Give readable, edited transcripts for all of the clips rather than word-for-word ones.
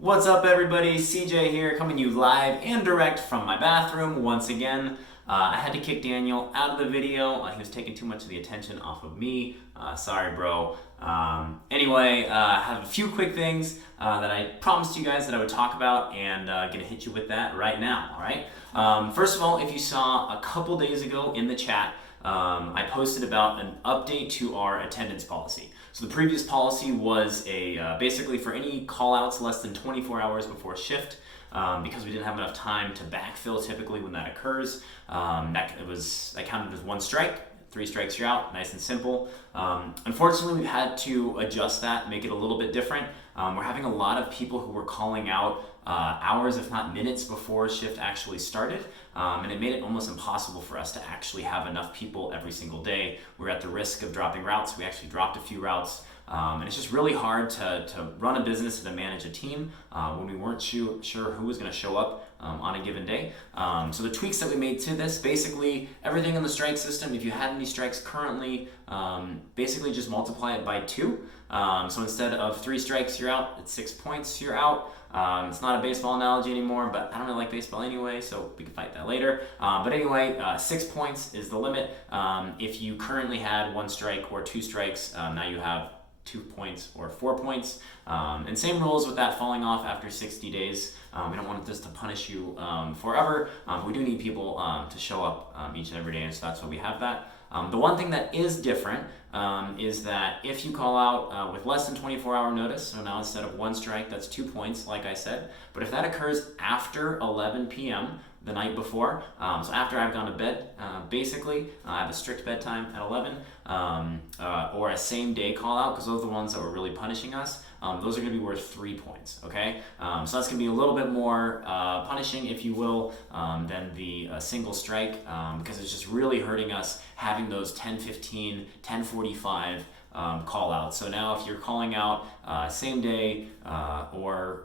What's up, everybody? CJ here, coming to you live and direct from my bathroom once again. I had to kick Daniel out of the video. He was taking too much of the attention off of me. Sorry, bro. Anyway, I have a few quick things that I promised you guys that I would talk about, and gonna hit you with that right now. All right. First of all, if you saw a couple days ago in the chat, I posted about an update to our attendance policy. So the previous policy was basically for any call-outs less than 24 hours before shift, because we didn't have enough time to backfill typically when that occurs. That counted as one strike. 3 strikes, you're out. Nice and simple. Unfortunately, we've had to adjust that, make it a little bit different. We're having a lot of people who were calling out hours, if not minutes, before shift actually started, and it made it almost impossible for us to actually have enough people every single day. We're at the risk of dropping routes. We actually dropped a few routes, and it's just really hard to run a business and to manage a team when we weren't sure who was going to show up on a given day. So the tweaks that we made to this, basically everything in the strike system, if you had any strikes currently, basically just multiply it by 2. So instead of 3 strikes, you're out. It's 6 points, you're out. It's not a baseball analogy anymore, but I don't really like baseball anyway, so we can fight that later. But anyway, 6 points is the limit. If you currently had 1 strike or 2 strikes, now you have 2 points or 4 points. And same rules with that falling off after 60 days. We don't want this to punish you forever. We do need people to show up each and every day, and so that's why we have that. The one thing that is different is that if you call out with less than 24-hour notice, so now instead of 1 strike, that's 2 points, like I said. But if that occurs after 11 p.m., the night before, so after I've gone to bed, basically, I have a strict bedtime at 11, or a same day call out, because those are the ones that were really punishing us. Those are going to be worth 3 points, okay? So that's going to be a little bit more punishing, if you will, than the single strike, because it's just really hurting us having those 10:15, 10:45 call outs. So now if you're calling out same day or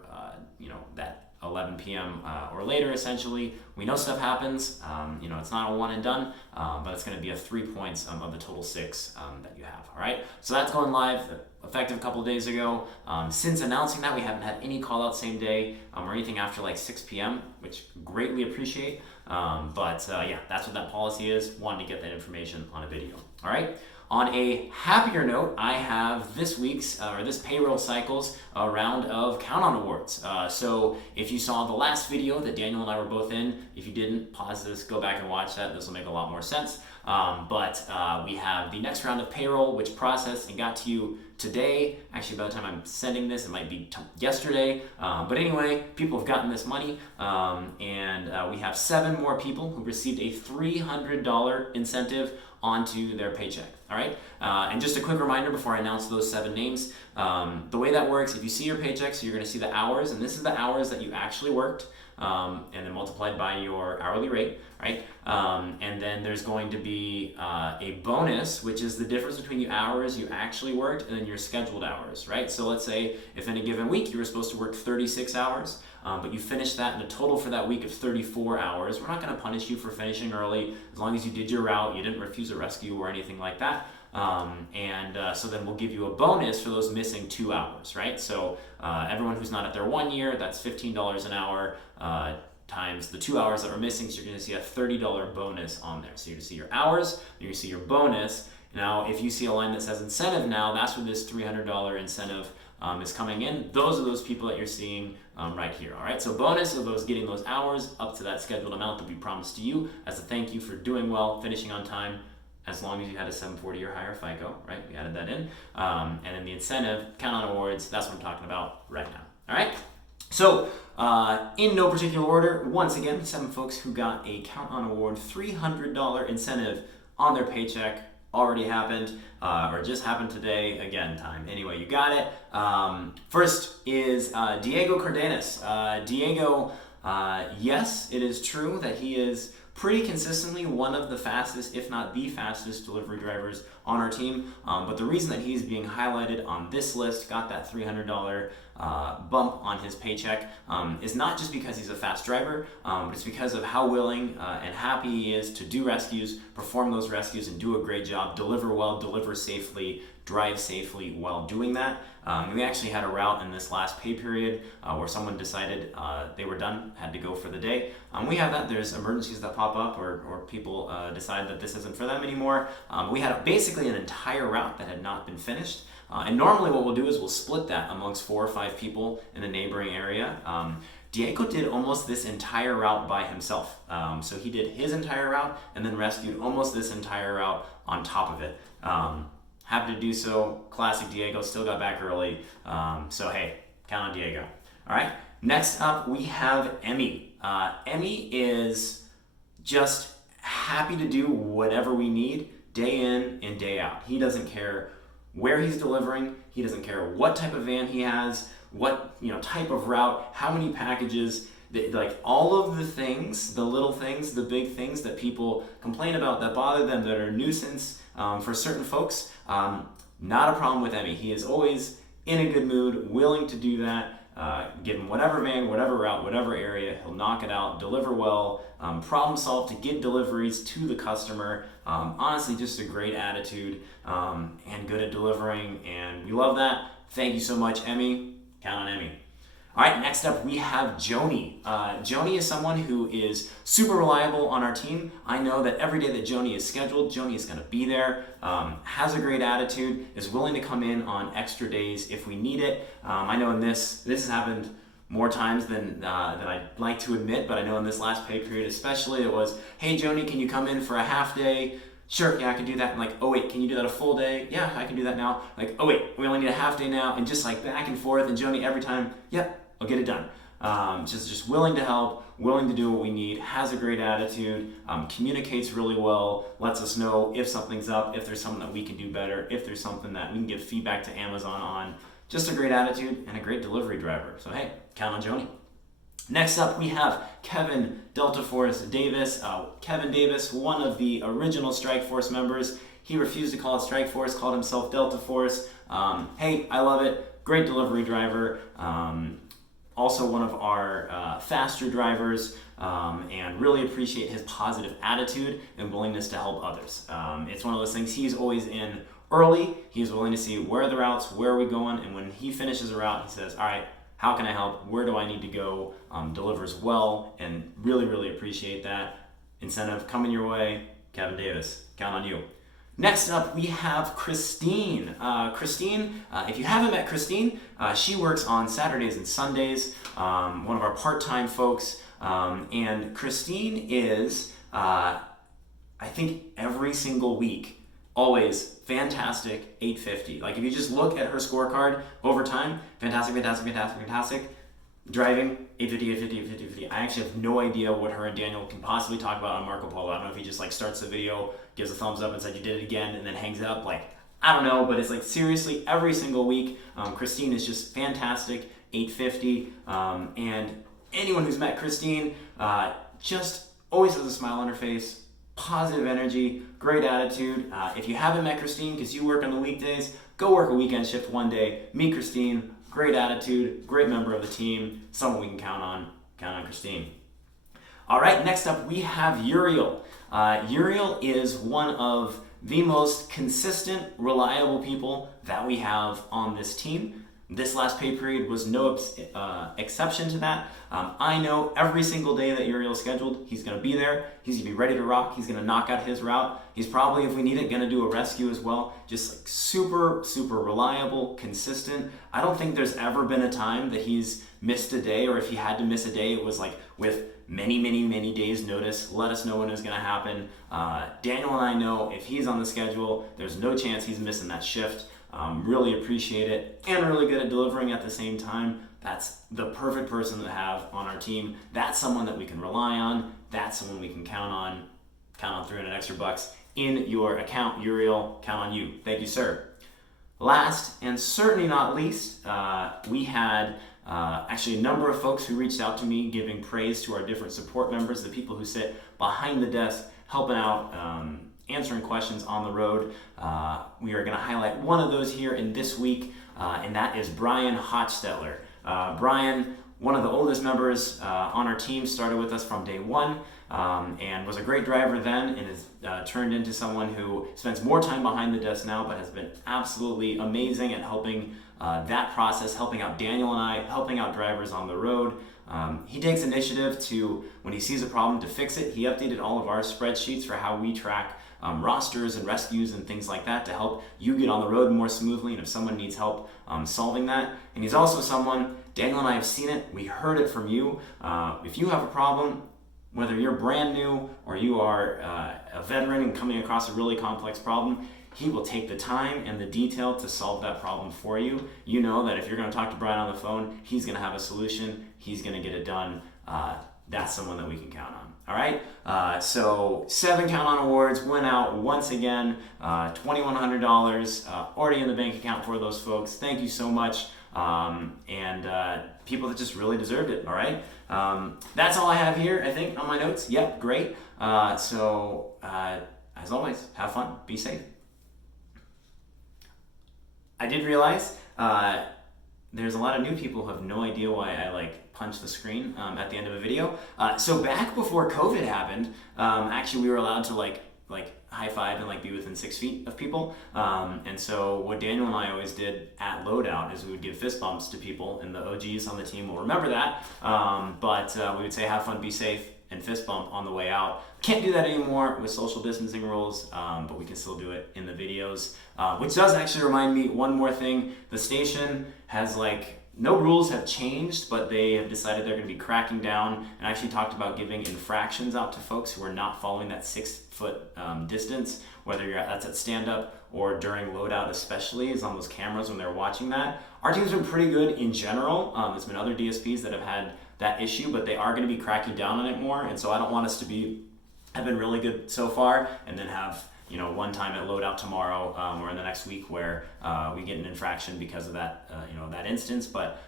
that 11 p.m. Or later, essentially, we know stuff happens. It's not a one and done, but it's going to be a 3 points of the total 6 that you have. All right, so that's going live, effective a couple of days ago. Since announcing that, we haven't had any call out same day or anything after like 6 p.m., which greatly appreciate. Yeah, that's what that policy is. Wanted to get that information on a video. All right. On a happier note, I have this payroll cycle's round of count on awards. So if you saw the last video that Daniel and I were both in, if you didn't, pause this, go back and watch that. This will make a lot more sense. We have the next round of payroll, which processed and got to you today. Actually, by the time I'm sending this, it might be yesterday. But anyway, people have gotten this money, and we have 7 more people who received a $300 incentive onto their paycheck. All right, and just a quick reminder before I announce those 7 names, the way that works, if you see your paychecks, you're going to see the hours, and this is the hours that you actually worked, and then multiplied by your hourly rate, right? And then there's going to be a bonus, which is the difference between the hours you actually worked and then your scheduled hours, right? So let's say if in a given week you were supposed to work 36 hours, but you finished that in a total for that week of 34 hours, we're not going to punish you for finishing early as long as you did your route, you didn't refuse a rescue or anything like that. So then we'll give you a bonus for those missing 2 hours, right? So everyone who's not at their 1 year, that's $15 an hour times the 2 hours that were missing, so you're going to see a $30 bonus on there. So you're going to see your hours, you're going to see your bonus. Now, if you see a line that says incentive now, that's where this $300 incentive is coming in. Those are those people that you're seeing right here, all right? So bonus of those getting those hours up to that scheduled amount that we promised to you as a thank you for doing well, finishing on time, as long as you had a 740 or higher FICO, right? We added that in. And then the incentive, count on awards, that's what I'm talking about right now, all right? So in no particular order, once again, 7 folks who got a count on award $300 incentive on their paycheck already happened, or just happened today, again, time. Anyway, you got it. First is Diego Cardenas. Diego, yes, it is true that he is pretty consistently one of the fastest, if not the fastest, delivery drivers on our team. But the reason that he's being highlighted on this list, got that $300 bump on his paycheck is not just because he's a fast driver, but it's because of how willing and happy he is to do rescues, perform those rescues, and do a great job, deliver well, deliver safely, drive safely while doing that. We actually had a route in this last pay period where someone decided they were done, had to go for the day. We have that. There's emergencies that pop up or people decide that this isn't for them anymore. We had basically an entire route that had not been finished. And normally what we'll do is we'll split that amongst 4 or 5 people in a neighboring area. Diego did almost this entire route by himself. So he did his entire route and then rescued almost this entire route on top of it. Happy to do so. Classic Diego, still got back early. So hey, count on Diego. All right, next up we have Emmy. Emmy is just happy to do whatever we need day in and day out. He doesn't care where he's delivering. He doesn't care what type of van he has, what type of route, how many packages, like all of the things, the little things, the big things that people complain about that bother them, that are a nuisance for certain folks. Not a problem with Emmy. He is always in a good mood, willing to do that. Give him whatever van, whatever route, whatever area, he'll knock it out, deliver well, problem solve to get deliveries to the customer. Honestly, just a great attitude and good at delivering, and we love that. Thank you so much, Emmy. Count on Emmy. All right, next up we have Joni. Joni is someone who is super reliable on our team. I know that every day that Joni is scheduled, Joni is going to be there, has a great attitude, is willing to come in on extra days if we need it. I know this has happened more times than I'd like to admit, but I know in this last pay period especially, it was, hey Joni, can you come in for a half day? Sure, yeah, I can do that. I'm like, oh wait, can you do that a full day? Yeah, I can do that now. Like, oh wait, we only need a half day now, and just like back and forth, and Joni every time, yep, I'll get it done. Just willing to help, willing to do what we need, has a great attitude, communicates really well, lets us know if something's up, if there's something that we can do better, if there's something that we can give feedback to Amazon on. Just a great attitude and a great delivery driver. So hey, count on Joni. Next up, we have Kevin Delta Force Davis. Kevin Davis, one of the original Strike Force members. He refused to call it Strike Force, called himself Delta Force. Hey, I love it. Great delivery driver. Also one of our faster drivers, and really appreciate his positive attitude and willingness to help others. It's one of those things, he's always in early. He's willing to see where are the routes, where are we going, and when he finishes a route, he says, all right, how can I help? Where do I need to go? Delivers well, and really, really appreciate that. Incentive coming your way. Kevin Davis, count on you. Next up, we have Christine. Christine, if you haven't met Christine, she works on Saturdays and Sundays, one of our part-time folks. And Christine is, I think every single week, always fantastic 850. Like if you just look at her scorecard over time, fantastic, fantastic, fantastic, fantastic. Driving, 850, 850, 850, 850. I actually have no idea what her and Daniel can possibly talk about on Marco Polo. I don't know if he just like starts the video, gives a thumbs up and says you did it again, and then hangs it up. Like, I don't know, but it's like seriously every single week. Christine is just fantastic, 850. And anyone who's met Christine just always has a smile on her face, positive energy, great attitude. If you haven't met Christine because you work on the weekdays, go work a weekend shift one day, meet Christine. Great attitude, great member of the team, someone we can count on. Count on Christine. All right, next up we have Uriel. Uriel is one of the most consistent, reliable people that we have on this team. This last pay period was no exception to that. I know every single day that Uriel's scheduled, he's going to be there. He's going to be ready to rock. He's going to knock out his route. He's probably, if we need it, going to do a rescue as well. Just like super, super reliable, consistent. I don't think there's ever been a time that he's missed a day, or if he had to miss a day, it was like with many, many, many days notice. Let us know when it's going to happen. Daniel and I know if he's on the schedule, there's no chance he's missing that shift. Really appreciate it, and really good at delivering at the same time. That's the perfect person to have on our team. That's someone that we can rely on. That's someone we can count on. Count on $300 extra bucks in your account. Uriel, count on you. Thank you, sir. Last, and certainly not least, we had actually a number of folks who reached out to me giving praise to our different support members, the people who sit behind the desk, helping out, answering questions on the road. We are going to highlight one of those here in this week, and that is Brian Hochstetler. Brian, one of the oldest members on our team, started with us from day one, and was a great driver then, and has turned into someone who spends more time behind the desk now, but has been absolutely amazing at helping that process, helping out Daniel and I, helping out drivers on the road. He takes initiative to, when he sees a problem, to fix it. He updated all of our spreadsheets for how we track rosters and rescues and things like that to help you get on the road more smoothly, and if someone needs help solving that. And he's also someone, Daniel and I have seen it, we heard it from you. If you have a problem, whether you're brand new or you are a veteran and coming across a really complex problem, he will take the time and the detail to solve that problem for you. You know that if you're going to talk to Brian on the phone, he's going to have a solution. He's going to get it done. That's someone that we can count on. All right. So 7 Count On awards went out once again. $2,100 already in the bank account for those folks. Thank you so much. And people that just really deserved it. All right. That's all I have here, I think, on my notes. Yep, great. So as always, have fun. Be safe. I did realize there's a lot of new people who have no idea why I punch the screen at the end of a video. So back before COVID happened, actually we were allowed to high five and be within 6 feet of people. And so what Daniel and I always did at loadout is we would give fist bumps to people, and the OGs on the team will remember that. But we would say have fun, be safe, and fist bump on the way out. Can't do that anymore with social distancing rules, but we can still do it in the videos. Which does actually remind me one more thing. The station has no rules have changed, but they have decided they're going to be cracking down and actually talked about giving infractions out to folks who are not following that 6 foot distance, whether that's at stand up or during loadout, especially is on those cameras when they're watching that. Our team's been pretty good in general. There's been other DSPs that have had that issue, but they are going to be cracking down on it more. And so I don't want us to have been really good so far and then have one time at loadout tomorrow or in the next week where we get an infraction because of that, that instance. But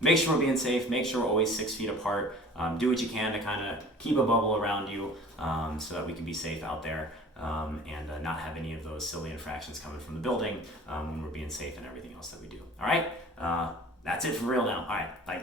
make sure we're being safe. Make sure we're always 6 feet apart. Do what you can to kind of keep a bubble around you so that we can be safe out there and not have any of those silly infractions coming from the building when we're being safe and everything else that we do. All right, that's it for real now. All right, bye.